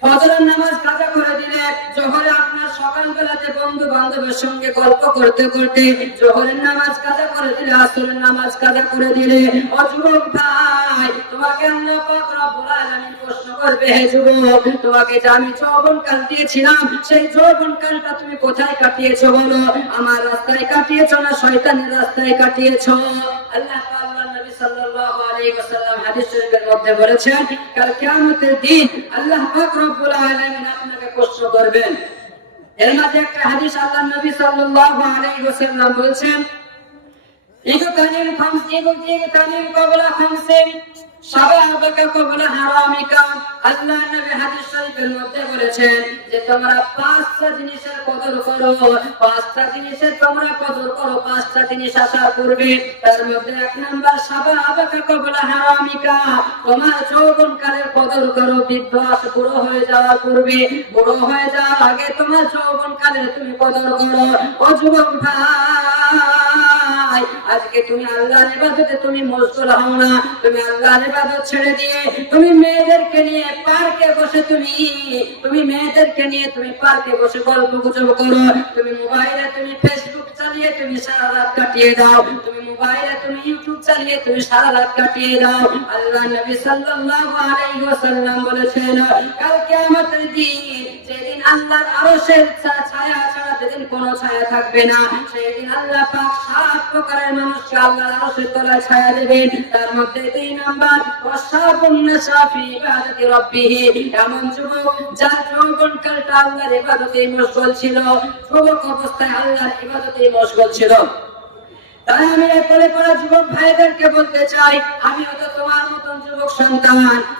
ফজরের নামাজ কাজা করে দিলে, জোহরে আপনার সকালবেলাতে বন্ধু বান্ধবের সঙ্গে গল্প করতে করতে জোহরের নামাজ কাজা করে দিলে, আসরের নামাজ কাজা করে দিলে। ও যুবক ভাই, তোমাকে আল্লাহ পাক রব্বুল আলামিন প্রশ্ন করবে, হে যুবক, তোমাকে যে আমি যৌবনকাল দিয়েছিলাম, সেই যৌবনকালটা তুমি কোথায় কাটিয়েছো বলো? আমার রাস্তায় কাটিয়েছো না শয়তানের রাস্তায় কাটিয়েছো? আল্লাহ সাল্লাল্লাহু আলাইহি ওয়াসাল্লাম হাদিস শরীফের মধ্যে বলেছেন, কাল কিয়ামতের দিন আল্লাহ পাক রব্বুল আলামিন আপনাকে প্রশ্ন করবেন। এর মধ্যে একটা হাদিস আল্লাহ নবী সাল্লাল্লাহু আলাইহি ওয়াসাল্লাম বলেছেন, اغتنم قبل خمس শাবাবাকা কবলা হারামিকা। আল্লাহ নবী হাদিস শরীফের মধ্যে বলেছেন যে তোমরা পাঁচটা জিনিসের কদর করো, পাঁচটা জিনিসের তোমরা কদর করো, পাঁচটা জিনিস আসার পূর্বে। তার মধ্যে এক নাম্বার শাবাবাকা কবলা হারামিকা, তোমার যৌবনকালের কদর করো বৃদ্ধ বুড়ো হয়ে যাওয়ার পূর্বে, বুড়ো হয়ে যাওয়ার আগে তোমার যৌবনকালের তুমি কদর করো। ও যুবক ভাই, আজকে তুমি আল্লাহর ইবাদতে তুমি মশগুল হও না, তুমি আল্লাহর ইবাদত ছেড়ে দিয়ে তুমি মেয়েদেরকে নিয়ে পার্কে বসে তুমি মেয়েদেরকে নিয়ে তুমি পার্কে বসে গল্প গুজব করো, তুমি মোবাইলে তুমি ফেসবুক চালিয়ে তুমি সারা রাত কাটিয়ে দাও, তুমি মোবাইলে তুমি ইউটিউব চালিয়ে তুমি সারা রাত কাটিয়ে দাও। আল্লাহ নবী সাল্লাল্লাহু আলাইহি ওয়াসাল্লাম বলেছেন কাল কিয়ামতের দিন, যেদিন আল্লাহর আরশের ছায়া ছাড়া যেদিন কোনো ছায়া থাকবে না, সেদিন আল্লাহ পাক সাত প্রকারের মানুষকে আল্লাহর আরশের তলায় ছায়া দেবেন। তার মধ্যে 3 নাম্বার ওয়াসাবুন নাসাফি ইবাদাতি রাব্বিহি, এমন যুবক যার যৌবনকালটা আল্লাহর ইবাদতে মশগুল ছিল, যুবক অবস্থায় আল্লাহর ইবাদতে মশগুল ছিল। তাই আমি একবারে পড়া যুবক ভাইদেরকে বলতে চাই, আমিও তো তোমার মতন যুবক সন্তান,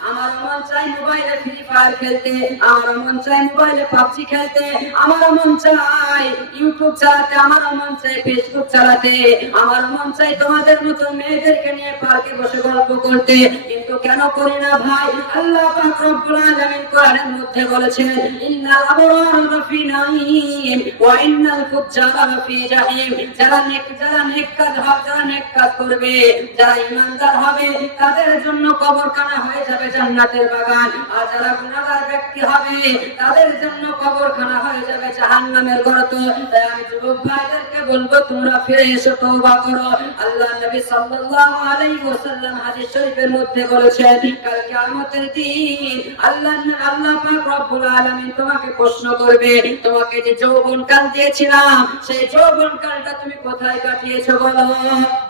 আমার মন চাই মোবাইলে ফ্রি ফায়ার খেলতে, আমার মন চাই মোবাইলে পাবজি খেলতে, আমার মন চাই ইউটিউব চালাতে, আমার মন চাই ফেসবুক চালাতে, আমার মন চাই তোমাদের মতো মেয়েদেরকে নিয়ে পার্কে বসে গল্প করতে, কিন্তু কেন করি না ভাই? আল্লাহ পাক রব্বুল আলামিন কোরআনের মধ্যে বলেছেন ইন্নাল আবরারা লাফি নাঈম ওয়া ইন্নাল ফুজ্জারা লাফি জাহিম। যারা নেক যারা নেক কাজ করবে, যারা ঈমানদার হবে, তাদের জন্য কবরখানা হয়ে যাবে জান্নাতের বাগান, আর যারা গুনাহগার ব্যক্তি হবে তাদের জন্য কবরখানা হয়ে যাবে জাহান্নামের গর্ত। তাই আমি যুবক ভাইদেরকে বলবো তোমরা ফিরে এসো, তওবা করো। আল্লাহ নবী সাল্লাল্লাহু আলাইহি ওয়াসাল্লাম হাদিস শরীফের মধ্যে বলেছেন কাল কিয়ামতের দিন আল্লাহ পাক রব্বুল আলামিন তোমাকে প্রশ্ন করবে, তোমাকে যে যৌবনকাল দিয়েছিলাম সেই যৌবনকালটা তুমি কোথায় কাটিয়েছো বলো।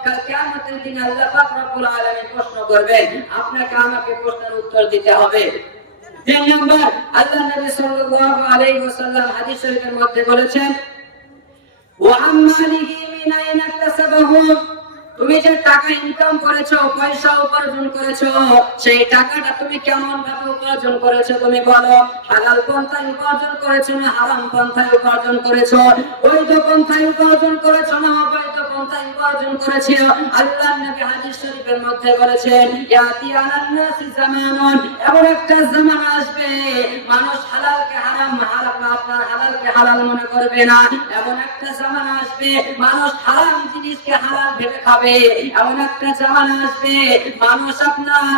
কাল কিয়ামতের দিন আল্লাহ পাক রব্বুল আলামিন প্রশ্ন করবেন, আপনাকে আমাকে প্রশ্নের উত্তর দিতে হবে। 3 নাম্বার আল্লাহ নবী সাল্লাল্লাহু আলাইহি ওয়াসাল্লাম হাদিস শরীফের মধ্যে বলেছেন ওয়া আম্মালিহি মিন আইনা ইকতাসাবাহু, তুমি যে টাকা ইনকাম করেছো, পয়সা উপার্জন করেছো, সেই টাকাটা তুমি কেমন ভাবে উপার্জন করেছো তুমি বলো। হালাল পন্থায় উপার্জন করেছো না হারাম পন্থায় উপার্জন করেছো? বৈধ পন্থায় উপার্জন করেছো না অবৈধ পন্থায় উপার্জন করেছো? আল্লাহর নবী হাদিস শরীফের মধ্যে বলেছেন ইয়াতি আলান নাসি জামানুন, এমন একটা জামানা আসবে মানুষ হালালকে হারাম, আপনার হালালকে হালাল মনে করবে না। এমন একটা জামানা আসবে মানুষ হারাম জিনিসকে হালাল ভেবে খাবে। এমন একটা জামানা আসবে মানুষ আপনার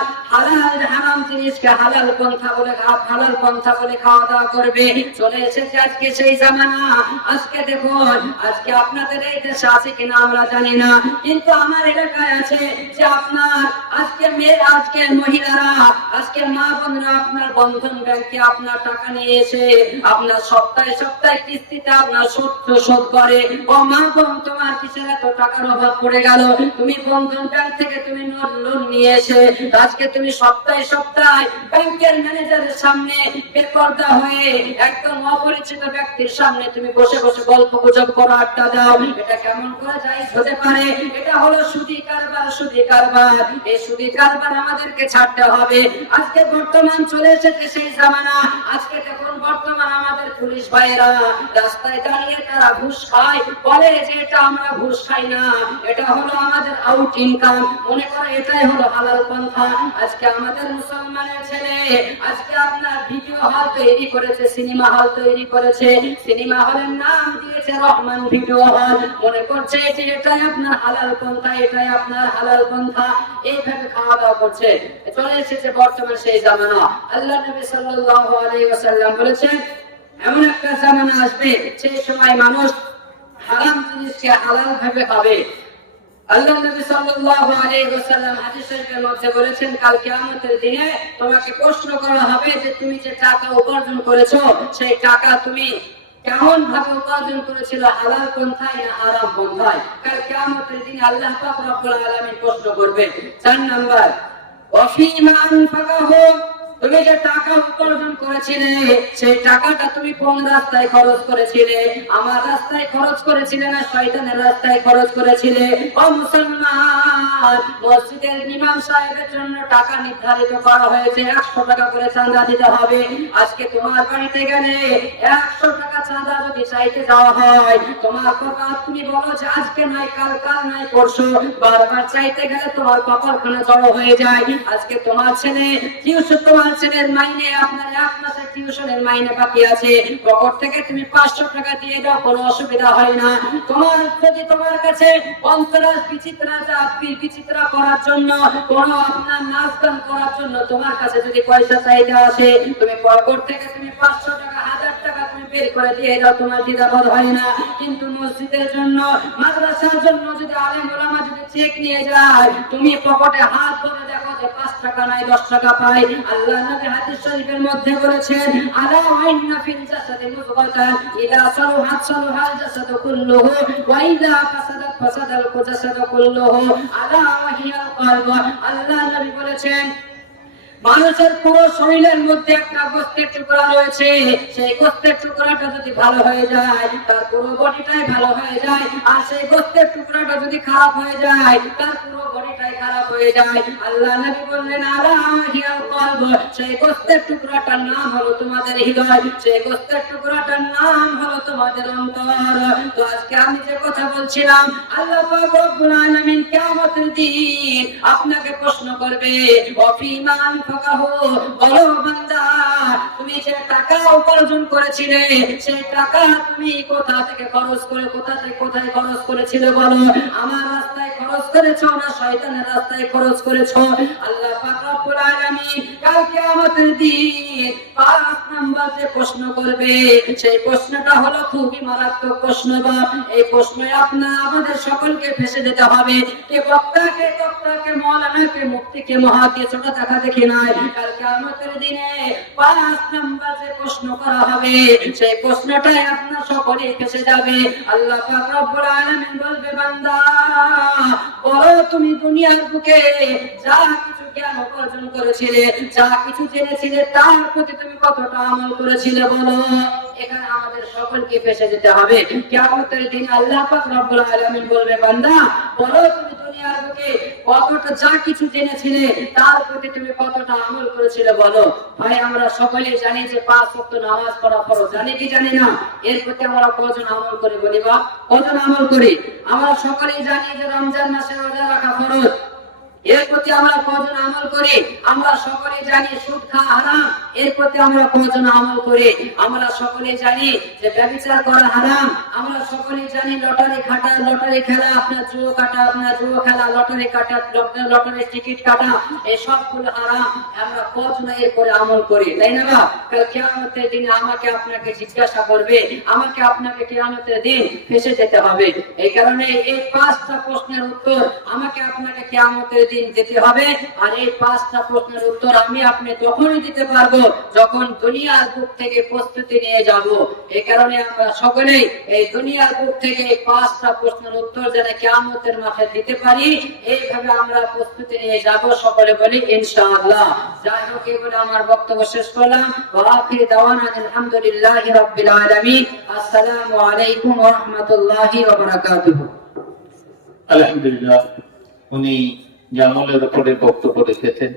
হারাম জিনিসকে হালাল পন্থা বলে খাওয়া দাওয়া করবে। চলে এসেছে আজকে সেই জামানা। আজকে দেখুন, আজকে আপনাদের এই দেশে আছে কিনা আমরা জানি না, কিন্তু আমার এলাকায় আছে যে আপনার আজকে মহিলারা, আজকে মা বোনরা আপনার বন্ধন ব্যাংকে আপনার টাকা নিয়ে এসে আপনার সপ্তাহে কিস্তিতে আপনার শোধ করে। ও মা বোন, তোমার কিসের এত টাকার অভাব পড়ে গেল? তুমি বন্ধন ব্যাংক থেকে তুমি লোন নিয়ে এসে আজকে তুমি সপ্তাহে ব্যাংকের ম্যানেজারের সামনে বেপরদা হয়ে একদম অপরিচিত ব্যক্তির সামনে তুমি বসে বসে গল্প গুজব করো, আড্ডা দাও। এটা কেমন করে জায়েজ হতে পারে? এটা হলো সুদী কারবার। এই সুদী কারবার আমাদেরকে ছাড়তে হবে। আজকে বর্তমান চলে এসেছে সেই জামানা। আজকে দেখুন, বর্তমান আমাদের পুলিশ ভাইয়েরা রাস্তায় দাঁড়িয়ে তারা ঘুষ খায়, বলে যে এটা আমরা ঘুষ খাই না, এটা হলো আমাদের আউট ইনকাম, মনে করে এটাই হলো হালাল পন্থা। আজকে আমাদের মুসলমানের ছেলে আজকে আপনার ভিডিও হল তৈরি করেছে, সিনেমা হল তৈরি করেছে, সিনেমা হলের নাম দিয়েছে রহমান ভিডিও হল, মনে করছে যে এটাই আপনার হালাল পন্থা, এটাই আপনার হালাল পন্থা, এইভাবে খাওয়া দাওয়া করছে। চলে এসেছে বর্তমান সেই জামানা। আল্লাহ নবী সাল্লাল্লাহু আলাইহি ওয়াসাল্লাম বলেছেন এমন একটা জামানা আসবে সেই সময় মানুষ হারাম জিনিসকে হালাল ভাবে খাবে। আল্লাহ নবী সাল্লাল্লাহু আলাইহি ওয়াসাল্লাম হাদিস শরীফের মধ্যে বলেছেন কাল কিয়ামতের দিনে তোমাকে প্রশ্ন করা হবে যে তুমি যে টাকা উপার্জন করেছো সেই টাকা তুমি কেমন ভাবে উপার্জন করেছিল, হালাল পন্থায় না হারাম পন্থায়? কাল কিয়ামতের দিনে আল্লাহ পাক রব্বুল আলামিন প্রশ্ন করবে। 4 নাম্বার ওয়াফিমা আনফাকাহু, তুমি যে টাকা উপার্জন করেছিলে সেই টাকাটা তুমি কোন রাস্তায় খরচ করেছিলে? আমার রাস্তায় খরচ করেছিলে না শয়তানের রাস্তায় খরচ করেছিলে? ও মুসলমান, মসজিদের ইমাম সাহেবের জন্য টাকা নির্ধারিত করা হয়েছে, 100 টাকা করে চাঁদা দিতে হবে। আজকে তোমার বাড়িতে গেলে 100 টাকা চাঁদা যদি চাইতে যাওয়া হয়, তোমার বাবা তুমি বলো যে আজকে নাই কাল, কাল নাই পরশু, বারবার চাইতে গেলে তোমার কপালখানা জড়ো হয়ে যায়। আজকে তোমার ছেলে টিউশন, তোমার ছেলের মাইনে, আপনার 1 মাসের টিউশনের মাইনে বাকি আছে, পকেট থেকে তুমি 500 টাকা দিয়ে দাও, কোনো অসুবিধা হয় না। তোমার যদি তোমার কাছে অন্তরাজ বিচিত্রা করার জন্য, কোনো আপনার নাচ গান করার জন্য তোমার কাছে যদি পয়সা চাইতে আসে, তুমি পকেট থেকে তুমি 500 টাকা 1000 টাকা তুমি বের করে দিয়ে দাও, তোমার দ্বিধাবোধ হয় না। কিন্তু মসজিদের জন্য, মাদ্রাসার জন্য যদি আলেম ওলামা যদি চেক নিয়ে যায়, তুমি পকেটে হাত ভরে দেখো যে 5 টাকা নাই 10 টাকা পাই। আল্লাহ নবী হাদিস শরীফের মধ্যে বলেছেন, আলা ওয়াইন্না ফিল জাসাদি মুযগাতান ইযা সালুহাত সালুহাল জাসাদু কুল্লুহু ওয়া ইযা ফাসাদাত ফাসাদাল জাসাদু কুল্লুহু আলা ওয়াহিয়াল কলব। আল্লাহ নবী বলেছেন, মানুষের পুরো শরীরের মধ্যে একটা গোস্তের টুকরা রয়েছে, সেই গোস্তের টুকরাটা যদি ভালো হয়ে যায়, তার পুরো বডিটাই ভালো হয়ে যায়। আর সেই গোস্তের টুকরাটা যদি খারাপ হয়ে যায়, তার পুরো বডিটাই খারাপ হয়ে যায়। আল্লাহ নবী বললেন, আলা হিয়াল কলব, সেই গোস্তের টুকরাটার নাম হলো তোমাদের হৃদয়, সেই গোস্তের টুকরাটার নাম হলো তোমাদের অন্তর। তো আজকে আমি যে কথা বলছিলাম, আল্লাহ পাক রব্বুল আলামিন কিয়ামতের দিন আপনাকে প্রশ্ন করবে, অফিমান বলো বান্দা, তুমি যে টাকা উপার্জন করেছিলে সেই টাকা তুমি কোথা থেকে খরচ করে, কোথা থেকে কোথায় খরচ করেছিলে বলো? আমার রাস্তায় খরচ করেছো না শয়তানের রাস্তায় খরচ করেছো? আল্লাহ পাক রব্বুল আলামিন কাল কিয়ামতের দিন 5 নাম্বার যে প্রশ্ন করবে, সেই প্রশ্নটা হলো খুবই মারাত্মক প্রশ্ন। বাপ, এই প্রশ্নে আপনার আমাদের সকলকে ফেঁসে যেতে হবে। কে বক্তাকে মাওলানাকে মুফতিকে মহাকে ছোট দেখা দেখি নাই, কাল কিয়ামতের দিনে 5 নাম্বার যে প্রশ্ন করা হবে, সেই প্রশ্নটাই আপনার সকলে ফেঁসে যাবে। আল্লাহ পাক রব্বুল আলামিন বলবে, বান্দা বলো তুমি দুনিয়ার বুকে যা কিছু জ্ঞান অর্জন করেছিলে, যা কিছু জেনেছিলে, তার প্রতি তুমি কতটা আমল করেছিলে বলো? এখানে আমাদের সকলকে ফেঁসে যেতে হবে। কিয়ামতের দিন আল্লাহ পাক রব্বুল আলামিন বলবে, বান্দা বলো তুমি দুনিয়ার বুকে কতটা যা কিছু জেনেছিলে, তার প্রতি তুমি কতটা আমল করেছিলে বলো? ভাই, আমরা সকলেই জানি যে 5 ওয়াক্ত নামাজ পড়া ফরজ, জানি কি জানি না? এর প্রতি আমরা কতজন আমল করি বলি? বা কতজন আমল করি? আমরা সকলেই জানি যে রমজান মাসে রোজা রাখা ফরজ, এর প্রতি আমরা কতজন আমল করি? আমরা সকলেই জানি সুদ খাওয়া হারাম, এর প্রতি আমরা কতজন আমল করি? আমরা সকলেই জানি যে ব্যভিচার করা হারাম, আমরা সকলেই জানি লটারি কাটা, লটারি খেলা, আপনার জুয়ো কাটা, আপনার জুয়ো খেলা, লটারি কাটা, লটারির টিকিট কাটা, এই সবগুলো হারাম। আমরা কতজন এর করে আমল করি, তাই না? কাল কিয়ামতের দিনে আমাকে আপনাকে জিজ্ঞাসা করবে, আমাকে আপনাকে কিয়ামতের দিন ফেঁসে যেতে হবে। এই কারণে এই 5টা প্রশ্নের উত্তর আমাকে আপনাকে কিয়ামতের দিন দিতে হবে। আর এই 5টা প্রশ্নের উত্তর আমি আপনি তখনই দিতে পারবো যখন দুনিয়ার বুক থেকে প্রস্তুতি নিয়ে যাব। এই কারণে আমরা সকলেই এই দুনিয়ার বুক থেকে 5টা প্রশ্নের উত্তর যেন কিয়ামতের মাঠে দিতে পারি, এইভাবে আমরা প্রস্তুতি নিয়ে যাব। সকলে বলি ইনশাআল্লাহ। যাই হোক, এই বলে আমার বক্তব্য শেষ করলাম। ওয়া আখির দাওয়ানা আলহামদুলিল্লাহি রাব্বিল আলামিন। আসসালামু আলাইকুম ওয়া রাহমাতুল্লাহি ওয়া বারাকাতুহু। আলহামদুলিল্লাহ, উনি জামলের উপরে বক্তব্য রেখেছেন।